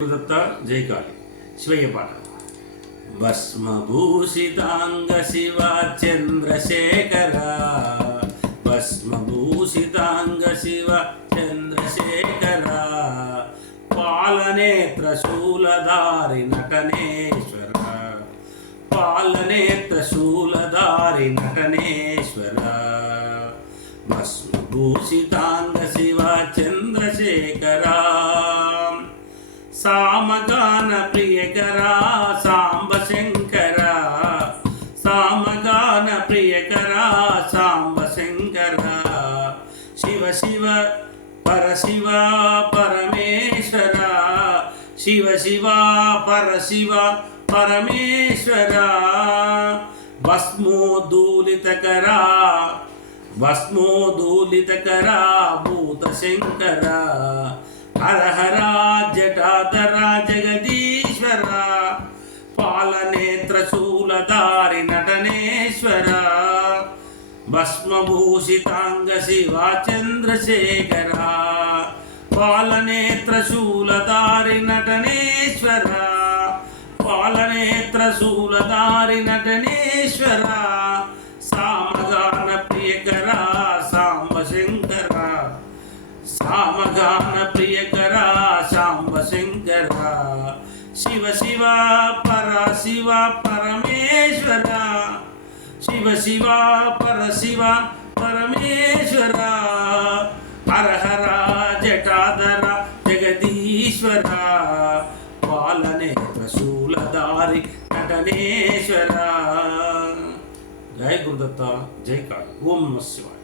దత్త జయకాళి శివయ్య పాట. భస్మభూషితాంగ శివ చంద్రశేఖర భస్మభూషితాంగ శివ చంద్రశేఖర పాలనేత్ర శూలధారి నటనేశ్వర పాలనేత్ర శూలధారి నటనేశ్వర భస్మభూషితాంగ శివ చంద్రశేఖరా సామగాన ప్రియకరా సాంబ శంకర సామగాన ప్రియకరా సాంబ శంకర శివ శివ పరశివ పరమేశ్వర. శివ శివ పరశివ పరమేశ్వర. భస్మోదూలితకరా భస్మోదూలితకరా భూత శంకర హర హర భస్మభూషితాంగ శివ చంద్రశేఖర నటనేశ్వర పాలనేత్రశూలధారి నటనేశ్వర సామగాన ప్రియకర సాంబశంకర సామగాన ప్రియకర సాంబశంకర శివ శివ పర శివ పరమేశ్వర శివ శివ పర శివ పరమేశ్వర. హరహర జటాధర జగదీశ్వర. పాలనే త్రశూలధారి నటనేశ్వర. జయ గురుదత్త జై కాళ. ఓం నమ శివాయ.